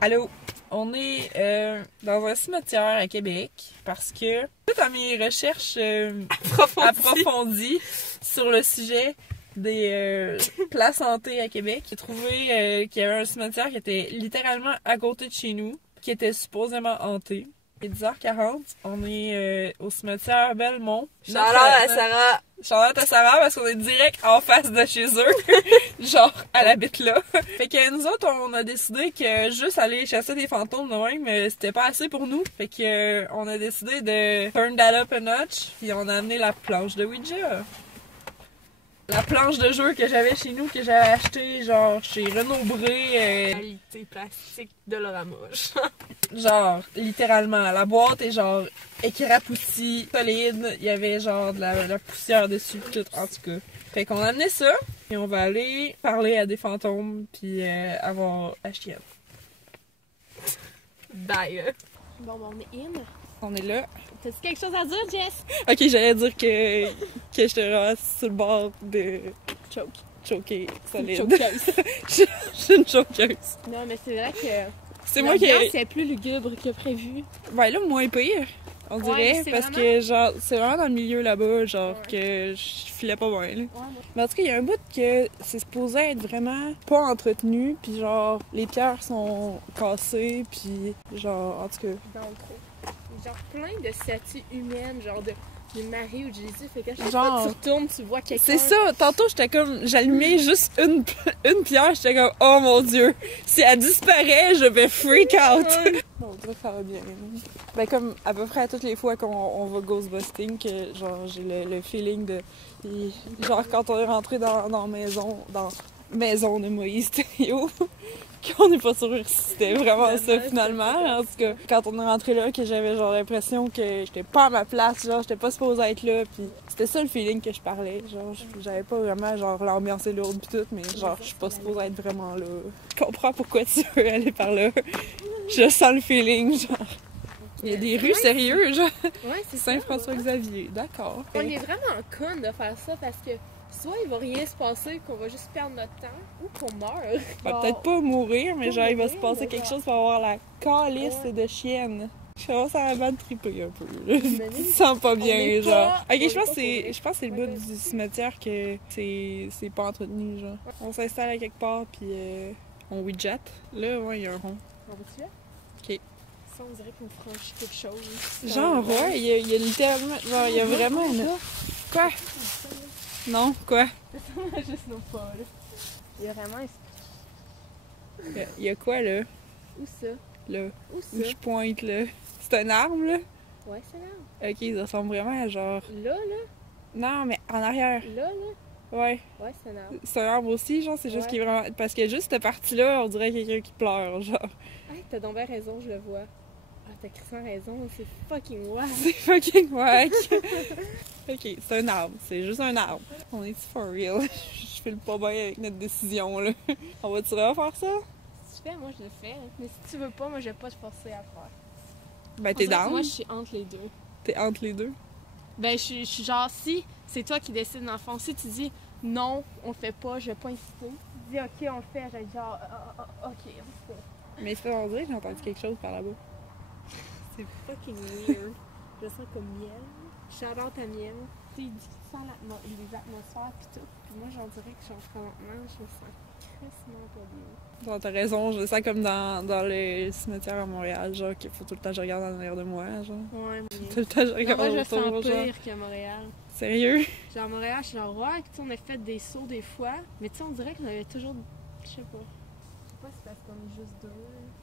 Allô? On est dans un cimetière à Québec parce que, suite à mes recherches approfondies sur le sujet des places hantées à Québec, j'ai trouvé qu'il y avait un cimetière qui était littéralement à côté de chez nous, qui était supposément hanté. Il est 10h40, on est au cimetière Belmont. Shout-out à Sarah! Shout-out à Sarah parce qu'on est direct en face de chez eux. Genre, elle habite là. Fait que nous autres, on a décidé que juste aller chasser des fantômes de même, c'était pas assez pour nous. Fait que on a décidé de turn that up a notch. Puis on a amené la planche de Ouija. La planche de jeu que j'avais chez nous, que j'avais acheté genre chez Renaud Bré. Qualité plastique de l'oramoche. Genre, littéralement, la boîte est genre écrapoutie, solide. Il y avait genre de la poussière dessus, tout, en tout cas. Fait qu'on a amené ça, et on va aller parler à des fantômes, puis avoir la chienne. Bye! Bon, on est in. On est là. T'as-tu quelque chose à dire, Jess? Ok, j'allais dire que je te rase sur le bord de choker solide. Choqueuse. Je suis une chokeuse. Non, mais c'est vrai que C'est moi qui... l'ambiance est plus lugubre que prévu. Ben là, moins pire, on Ouais, dirait, c'est parce vraiment... que genre, c'est vraiment dans le milieu là-bas, genre, Ouais. que je filais pas bien, là. Ouais, moi. Mais en tout cas, il y a un bout que c'est supposé être vraiment pas entretenu, puis genre, les pierres sont cassées, puis genre, en tout cas... Dans le trou. Genre plein de statues humaines, genre de Marie ou de Jésus. Fait que chaque Genre- fois que tu retournes, tu vois quelqu'un. C'est ça, tantôt j'étais comme, j'allumais juste une pierre, j'étais comme, oh mon dieu, si elle disparaît, je vais freak out! On dirait que ça va bien. Ben comme à peu près à toutes les fois qu'on va ghostbusting, que genre j'ai le feeling de... Genre quand on est rentré dans maison de Moïse Théo, qu'on n'est pas sûr si c'était vraiment ça finalement. En tout cas, quand on est rentré là, que j'avais genre l'impression que j'étais pas à ma place, genre j'étais pas supposée être là, puis c'était ça le feeling que je parlais. Genre j'avais pas vraiment genre l'ambiance est lourde pis tout, mais genre je suis pas supposée être vraiment là. Je comprends pourquoi tu veux aller par là. Je sens le feeling, genre. Il y a des rues sérieuses, genre. Ouais, c'est ça. Saint-François-Xavier, d'accord. On est vraiment con de faire ça parce que soit il va rien se passer, qu'on va juste perdre notre temps, ou qu'on meurt. Va Genre, peut-être pas mourir, mais pas genre il va se mourir, passer mais quelque genre- chose pour avoir la calice Ouais. de chienne. Je commence à la triper un peu. Là. Mais Je me sens pas bien, est genre. pas- Ok, on je est pense pas que c'est pour le bout du cimetière que c'est pas entretenu, genre. On s'installe à quelque part puis on widget. Là, ouais, il y a un rond. On va-tu là? Ok. Ça, on dirait qu'on franchit quelque chose. Genre, ouais, il y a littéralement. Genre, il y a vraiment une. Quoi? Non, quoi? Juste nos pas, là. Il y a vraiment un... Il y a quoi, là? Où ça? Là. Où Où ça? je pointe, là. C'est un arbre, là? Ouais, c'est là. Ok, ça ressemble vraiment à genre. Là, là? Non, mais en arrière. Là, là? Ouais. Ouais, c'est là. C'est un arbre aussi, genre, c'est juste Ouais. qu'il est vraiment. Parce que juste cette partie-là, on dirait quelqu'un qui pleure, genre. Hey, t'as donc bien raison, je le vois. Ah, t'as crissement raison, c'est fucking wack. C'est fucking wack. Ok, c'est un arbre, c'est juste un arbre. On est for real. Je file pas bien avec notre décision, là. On va-tu refaire ça? Si tu fais, moi je le fais. Mais si tu veux pas, moi je vais pas te forcer à le faire. Ben, On t'es dirait que down? Moi je suis entre les deux. T'es entre les deux? Ben, je suis genre, si c'est toi qui décides dans le fond, si tu dis non, on le fait pas, je vais pas insister. Tu dis ok, on le fait, j'ai genre, ok, on le fait. Mais c'est pas on dirait que j'ai entendu quelque chose par là-bas. C'est fucking weird. Je le sens comme miel. Shout out à miel. Tu sais, il dit qu'il sent les atmosphères pis tout. Puis moi, j'en dirais que je suis présentement, je me sens crissement pas bien. Genre, t'as raison, je le sens comme dans le cimetière à Montréal, genre, qu'il faut tout le temps que je regarde en arrière de moi, genre. Ouais, Tout le temps que je mais regarde moi, je le autour, sens genre. pire qu'à Montréal. Sérieux? Genre, à Montréal, je suis genre, ouais, tu sais, on a fait des sauts des fois. Mais tu sais, on dirait qu'on avait toujours. Je sais pas. Je sais pas si c'est parce qu'on est juste deux.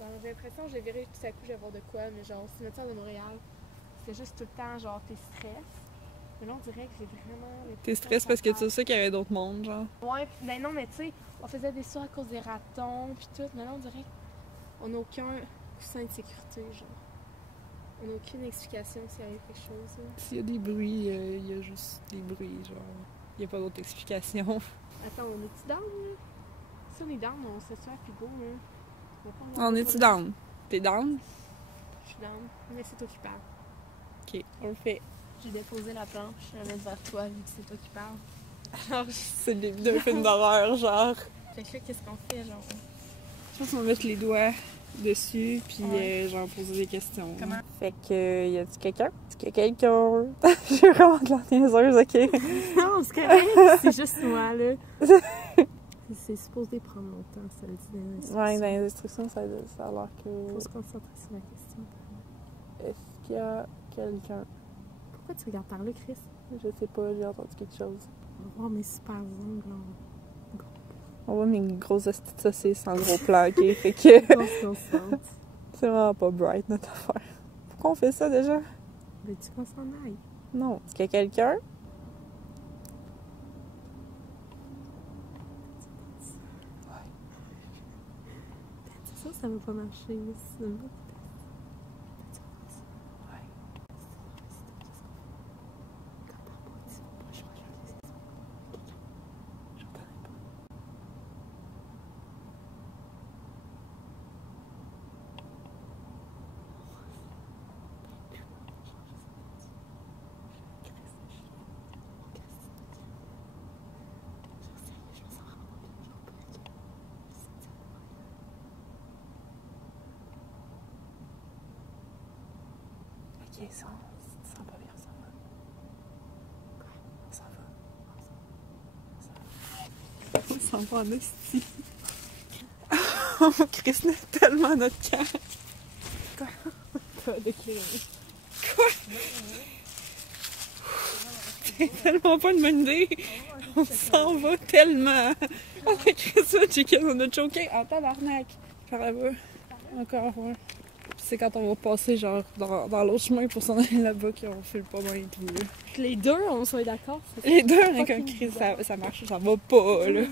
Genre, j'ai l'impression que j'ai viré tout à coup, je vais voir de quoi. Mais genre, au cimetière de Montréal, c'était juste tout le temps, genre, t'es stress. Mais là, on dirait que j'ai vraiment. T'es stressé parce que tu sais qu'il y avait d'autres mondes, genre. Ouais, ben non, mais tu sais, on faisait des sauts à cause des ratons, pis tout. Mais là, on dirait qu'on n'a aucun coussin de sécurité, genre. On n'a aucune explication s'il arrive quelque chose. Là. S'il y a des bruits, il y a juste des bruits, genre. Il y a pas d'autre explication. Attends, on est-tu down, là? Si on est down, on se fait puis go, là. On va pas On est-tu down? T'es down? Je suis down, mais c'est toi qui parles. Ok, on le fait. J'ai déposé la planche, je vais la mettre vers toi vu que c'est toi qui parles. Alors, C'est le début d'un film d'horreur, genre. fait que là, qu'est-ce qu'on fait, genre? Je pense qu'on va mettre les doigts dessus, puis genre poser des questions. Comment? Fait que, y a-tu quelqu'un? Est-ce qu'il y a quelqu'un? J'ai vraiment de la niaiseuse, ok? Non, c'est correct, c'est juste moi, là. C'est supposé prendre longtemps, ça le dit dans les instructions. Ouais, dans les instructions, ça a l'air que... Faut se concentrer sur la question. Est-ce qu'il y a quelqu'un? Pourquoi tu regardes par là, Chris? Je sais pas, j'ai entendu quelque chose. On va voir mes super ongles On voit mes grosses hosties de saucisses en gros plan, ok? Fait que en c'est vraiment pas bright, notre affaire. Pourquoi on fait ça, déjà? Veux-tu qu'on s'en aille? Non. Est-ce qu'il y a quelqu'un? C'est sûr, ça va pas marcher. C'est bon. Ok, ça sent pas bien, ça va. Ça va. Ça sent pas en hostie. Oh, Chris, on a tellement notre cœur. Pas d'éclairer. Quoi? C'est tellement pas une bonne idée. On s'en va tellement. Oh, Chris, chicken, on a choqué en tabarnak. Par là-bas. Encore, ouais. C'est quand on va passer genre dans l'autre chemin pour s'en aller là-bas qu'on file pas bien puis Les deux, on soit d'accord? les deux avec un Chris, ça marche, ça va pas là.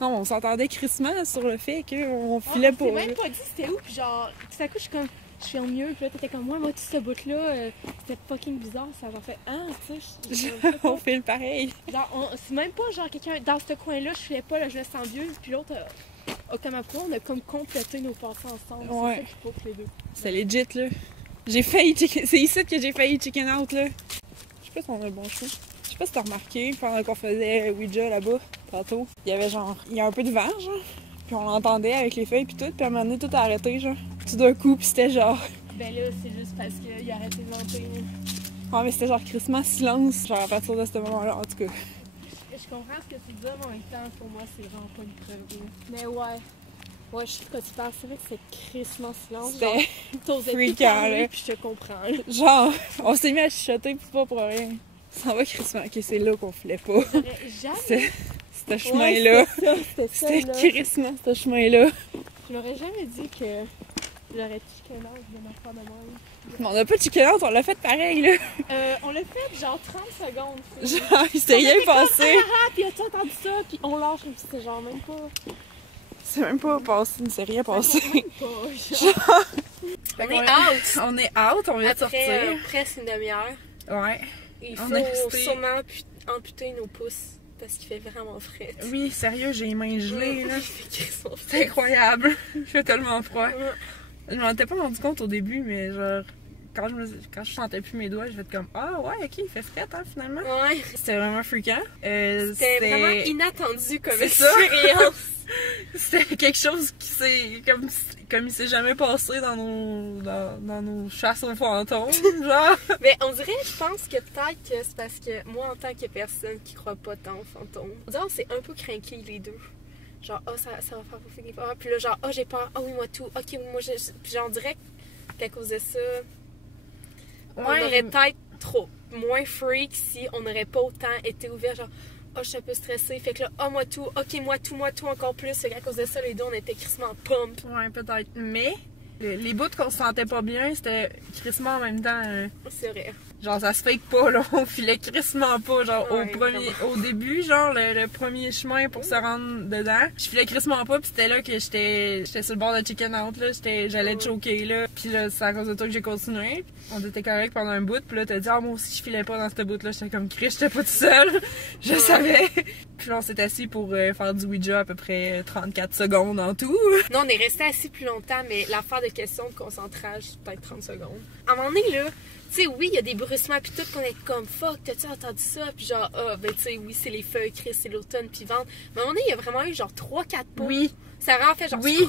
Non, on s'entendait crissement sur le fait qu'on filait pas. J'ai même pas dit c'était où, puis genre, tout à coup, je suis en mieux, puis là, t'étais comme moi, tout ce bout-là, c'était fucking bizarre, ça m'a fait, tu sais, On file pareil. genre, c'est même pas genre quelqu'un, dans ce coin-là, je filais pas, là, je le sens mieux, puis l'autre, comme après, on a comme complété nos passés ensemble, Ouais. c'est ça qu'il faut pour les deux. C'est legit là. J'ai failli chicken... C'est ici que j'ai failli chicken out là. Je sais pas si on a le bon choix. Je sais pas si t'as remarqué, pendant qu'on faisait Ouija là-bas, tantôt, il y avait genre... Il y a un peu de vent, genre. Puis on l'entendait avec les feuilles puis tout, puis à un moment donné, tout a arrêté, genre. Tout d'un coup, puis c'était genre... Ben là, c'est juste parce qu'il a arrêté de vanter, là. Ouais, mais c'était genre crissement silence, genre à partir de ce moment-là, en tout cas. Je comprends ce que tu dis, mais en même temps, pour moi, c'est vraiment pas une preuve, là. Mais ouais. Ouais, je sais de quoi tu parles. C'est vrai que c'est crissement silence. C'était T'osais plus freakant, parler, là. puis je te comprends. Là. Genre, on s'est mis à chuchoter puis pas pour rien. Ça va crissement. Ok, c'est là qu'on filait pas. J'aurais jamais... Ce chemin-là. Ouais, c'était ça, C'était là. crissement, ce chemin-là. Je m'aurais jamais dit que j'aurais chicken out de ma part de même. Mais on a pas chicken out, on l'a fait pareil, là. On l'a fait genre 30 secondes. tu sais. Genre, il s'est rien passé. Ah, puis as-tu entendu ça? Puis on lâche, puis c'était genre même pas... C'est même pas passé, il ne s'est rien passé. On est out! On est out, on vient de Après sortir. presque une demi-heure. Ouais. Il On faut a resté- sûrement amputer nos pouces parce qu'il fait vraiment frais. Oui, sérieux, j'ai les mains gelées, là. Il fait crissement frais. C'est incroyable. Il fait tellement froid. Je m'en étais pas rendu compte au début, mais genre, quand je sentais plus mes doigts, j'ai fait comme ah ouais, ok, il fait frais, hein, finalement. Ouais. C'était vraiment fréquent. C'était vraiment inattendu comme C'est ça. expérience. C'était quelque chose qui s'est comme il s'est jamais passé dans nos chasses aux fantômes, genre. Mais on dirait, je pense que peut-être que c'est parce que moi, en tant que personne qui croit pas tant aux fantômes, on dirait qu'on s'est un peu craqués les deux. Genre, ça va faire bouffer des peurs. Puis là, genre, j'ai peur. Ah oui, moi tout. Ok, oui, moi, Puis genre, on dirait qu'à cause de ça, on aurait peut-être trop moins freak si on n'aurait pas autant été ouvert. Genre, je suis un peu stressée. Fait que là, moi tout. Ok, moi tout encore plus. Fait qu'à cause de ça, les deux, on était crissement pump. Ouais, peut-être. Mais les bouts qu'on se sentait pas bien, c'était crissement en même temps. C'est vrai. Genre, ça se fake pas, là. On filait crissement pas. Genre, Ouais, au début, genre, le premier chemin pour se rendre dedans, je filais crissement pas, pis c'était là que j'étais sur le bord de chicken out, là. J'allais choquer, là. Pis là, c'est à cause de toi que j'ai continué. On était correct pendant un bout, pis là, t'as dit, moi aussi, je filais pas dans cette bout-là. J'étais comme, Chris, j'étais pas tout seul. Je savais. Puis là, on s'est assis pour faire du Ouija à peu près 34 secondes en tout. Non, on est resté assis plus longtemps, mais l'affaire de question de concentrage, peut-être 30 secondes. À un moment donné, là, tu sais, oui, il y a des bruissements, puis tout, qu'on est comme fuck, t'as-tu entendu ça? Puis genre, ben tu sais, oui, c'est les feuilles, Chris, c'est l'automne, puis vente. Mais à un moment donné, il y a vraiment eu genre 3-4 pots. Oui. Ça a vraiment fait genre. Oui.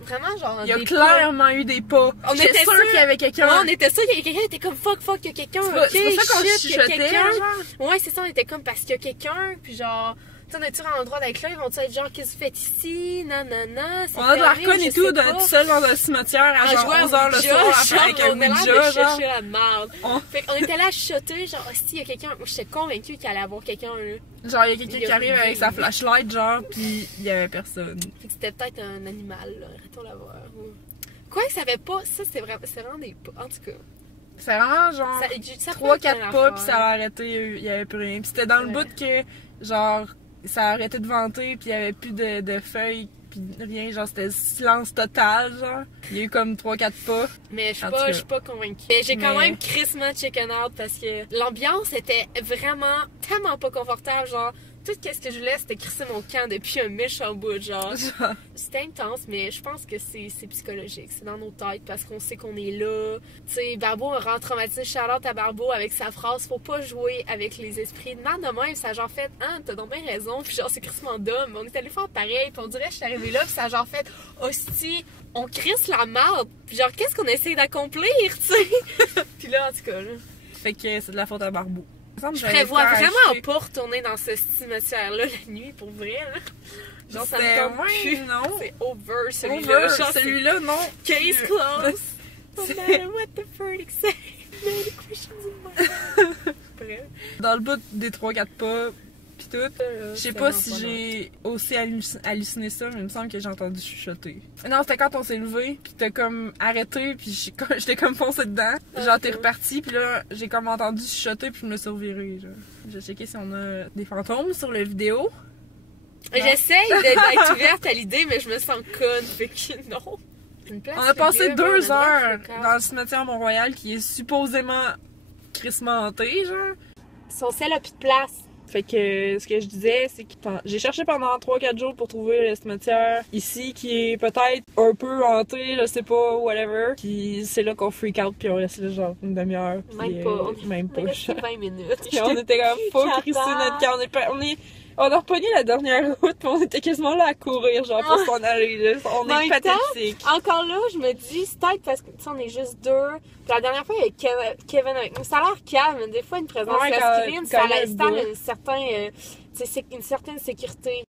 Vraiment, genre. Il y a des clairement eu des pas. On J'étais était sûre sûrs qu'il y avait quelqu'un. Ouais, on était sûrs qu'il y avait quelqu'un, on était comme fuck, il y a quelqu'un, ok, C'est pour ça qu'on shit, il y a chuchotait, quelqu'un. genre. Ouais, c'est ça, on était comme parce qu'il y a quelqu'un, puis genre, tu sais, on est-tu en droit d'être là, ils vont être genre, qu'est-ce que vous faites ici, nanana, On a de la recon et tout, d'être seul dans un cimetière à genre 11h le soir avec un Ouija, genre. chercher la merde. Fait qu'on était là à chuchoter, genre, hostie, il y a quelqu'un, moi j'étais convaincue qu'il allait avoir quelqu'un, là. Genre, il y a quelqu'un qui arrive avec sa flashlight, genre, pis il y avait personne. Fait que c'était peut-être un animal, là, arrêtons la voir. Quoi que ça avait pas, ça c'était vraiment des pas, en tout cas. C'est vraiment genre Ça 3-4 pas pis ça a arrêté, il y avait plus rien. Pis c'était dans le bout que, genre, ça a arrêté de vanter pis il y avait plus de feuilles pis rien, genre c'était silence total, genre. Il y a eu comme 3-4 pas. Mais je suis pas convaincue. Mais j'ai quand même crissement chicken out parce que l'ambiance était vraiment tellement pas confortable, genre tout ce que je voulais, c'était crisser mon camp depuis un méchant bout, genre. C'était intense, mais je pense que c'est psychologique. C'est dans nos têtes parce qu'on sait qu'on est là. Tu sais, Barbeau a rendu traumatisé. Charlotte à Barbeau avec sa phrase « Faut pas jouer avec les esprits ». De même, ça a genre fait « Ah, t'as donc bien raison ». Puis genre, c'est crissement d'homme. On est allé faire pareil. Puis on dirait que je suis arrivée là. Puis ça a genre fait « Hostie, on crisse la merde. » Puis genre, qu'est-ce qu'on essaie d'accomplir, tu sais? Puis là, en tout cas, là. Fait que c'est de la faute à Barbeau. Je prévois vraiment pas retourner dans ce cimetière-là la nuit, pour vrai, là. Genre, ça me tente plus. Non. C'est over, celui-là. Celui-là, non. Case closed. No matter what the verdict say. Many questions in my head. Dans le bout des 3-4 pas, pis tout, je sais pas si j'ai aussi halluciné ça, mais il me semble que j'ai entendu chuchoter. Non, c'était quand on s'est levé, pis t'as comme arrêté, pis j'étais comme foncé dedans. Genre, t'es reparti, pis là, j'ai comme entendu chuchoter, pis je me suis revirée, genre. J'ai checké si on a des fantômes sur la vidéo. J'essaye d'être ouverte à l'idée, mais je me sens conne, fait que non. On a passé 2 heures dans le cimetière Mont-Royal qui est supposément crissement hanté, genre. Son sel a plus de place. Fait que ce que je disais, c'est que j'ai cherché pendant 3-4 jours pour trouver le cimetière ici qui est peut-être un peu hanté, je sais pas, whatever. Puis c'est là qu'on freak out puis on reste là genre une demi-heure. Même pas. Même pas. On est resté 20 minutes. Puis on était comme pas crissé notre camp. On a repogné la dernière route pis on était quasiment là à courir genre pour s'en aller là. On est pathétique. Encore là, je me dis, c'est peut-être parce que tu sais, on est juste deux. Puis la dernière fois, il y avait Kevin avec nous. Ça a l'air calme, mais des fois, une présence masculine, ça installe une certaine sécurité.